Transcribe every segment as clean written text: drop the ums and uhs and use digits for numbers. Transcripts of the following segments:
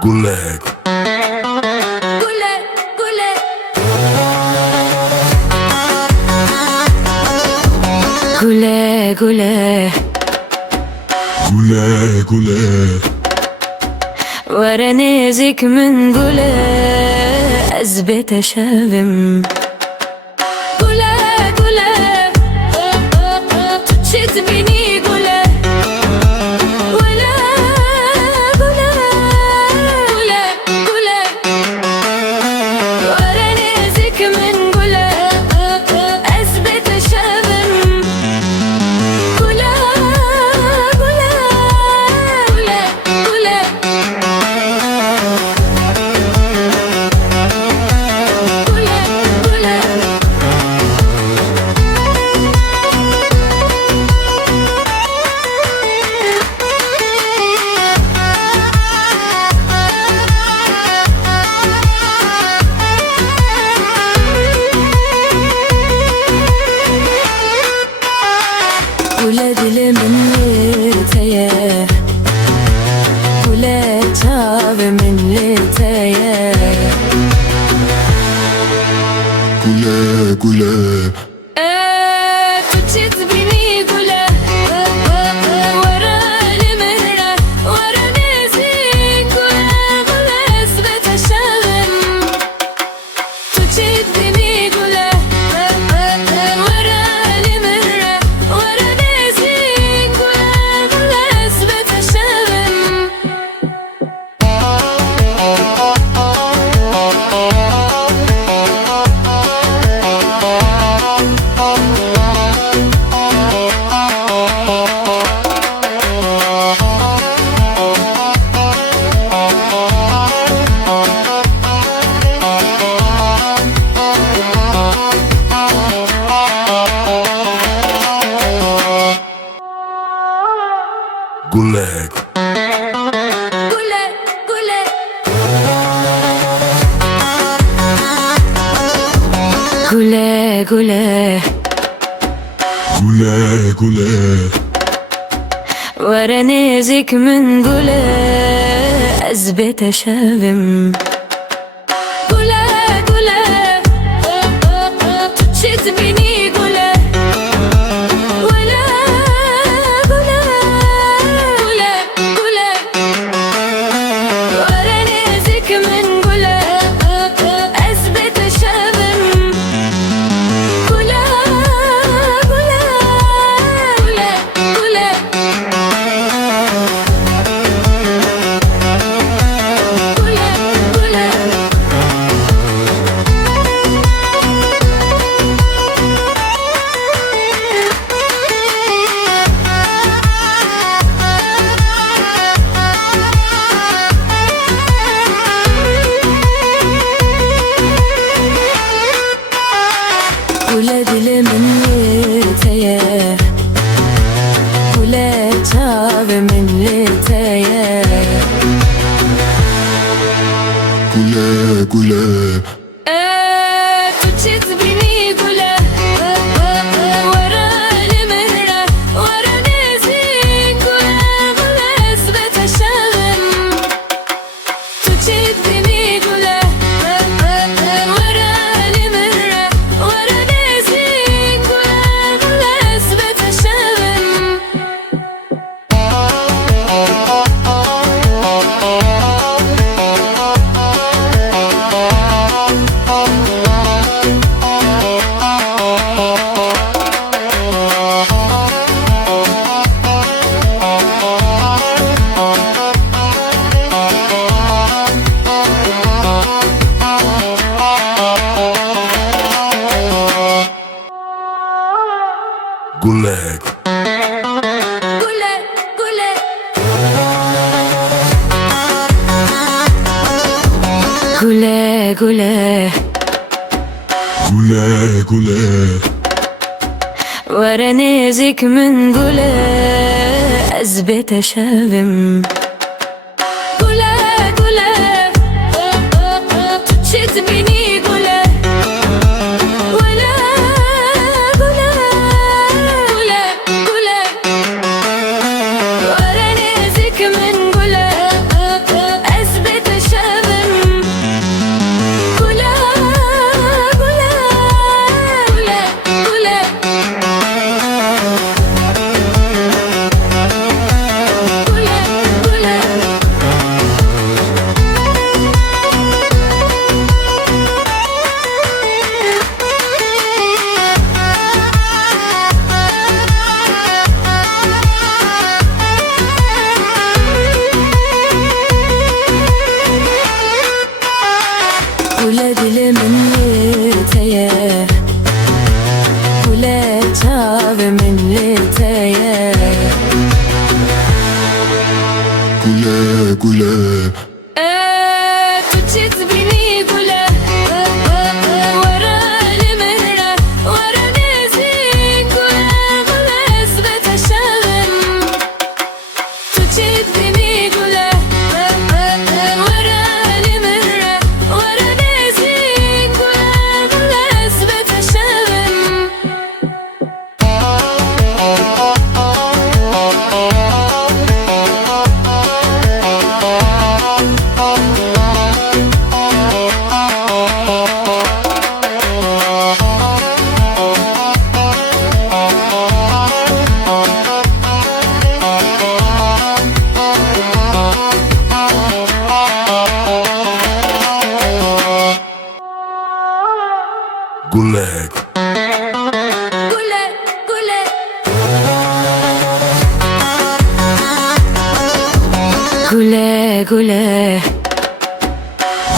قولك قولك قولك قولك قولك قولك قولك ورا نازك من قولك أثبت أشابم قولك قولك شتمني قولك ولا قولك قولك ورا نازك من قولك أثبت أشابم قولك قولك قولك ولاد من ليتايا ولاد شاب من ليتايا قولك قولك تجد بني قولك ورا المهرة ورا نازك قولك أثبت أشابم تجد بني قولك ورا المهرة ورا نازك قولك أثبت أشابم قولك قولك قولك قولك قولك قولك قولك ورا نازك من قولك أثبت أشابم قولك قولك شتمني قولك ولا قولك قولك ورا نازك من قولك أثبت أشابم قولك قولك قولك ولاد من ليتايا ولاد شاب من ليتايا قولك قولك تجد بني قولك ورا المهرة ورا نازك قولك أثبت أشابم تجد بني قولك ورا المهرة ورا نازك قولك أثبت أشابم قولك قولك قولك قولك قولك قولك قولك ورا نازك من قولك أثبت أشابم قولك قولك شتمني قولك ولا قولك قولك ورا نازك من قولك أثبت güle تجد بني قولة ورا المهرة ورا نزين قولة قولة اثبت الشغم تجد بني قولة ورا المهرة ورا نزين قولة قولة اثبت الشغم Gulek قولة قولة قولة قولة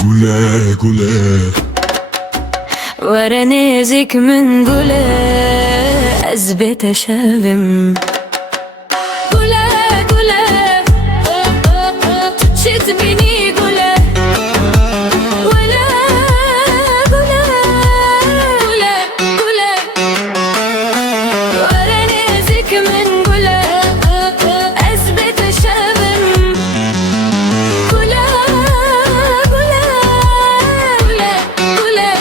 Güle güle ورا نازك من قولة أثبت شابم قولة قولة شت بني قولة ولا قولة قولة قولة ورا نازك من قولة أثبت شابم قولة قولة قولة قولة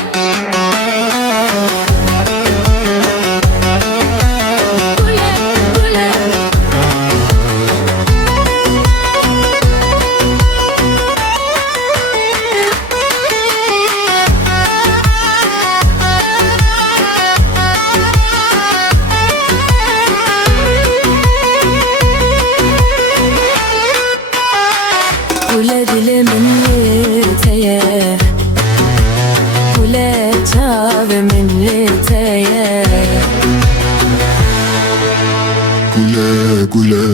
قولة قولة ولا دل من لتيا ولا تاب من لتيا Güle güle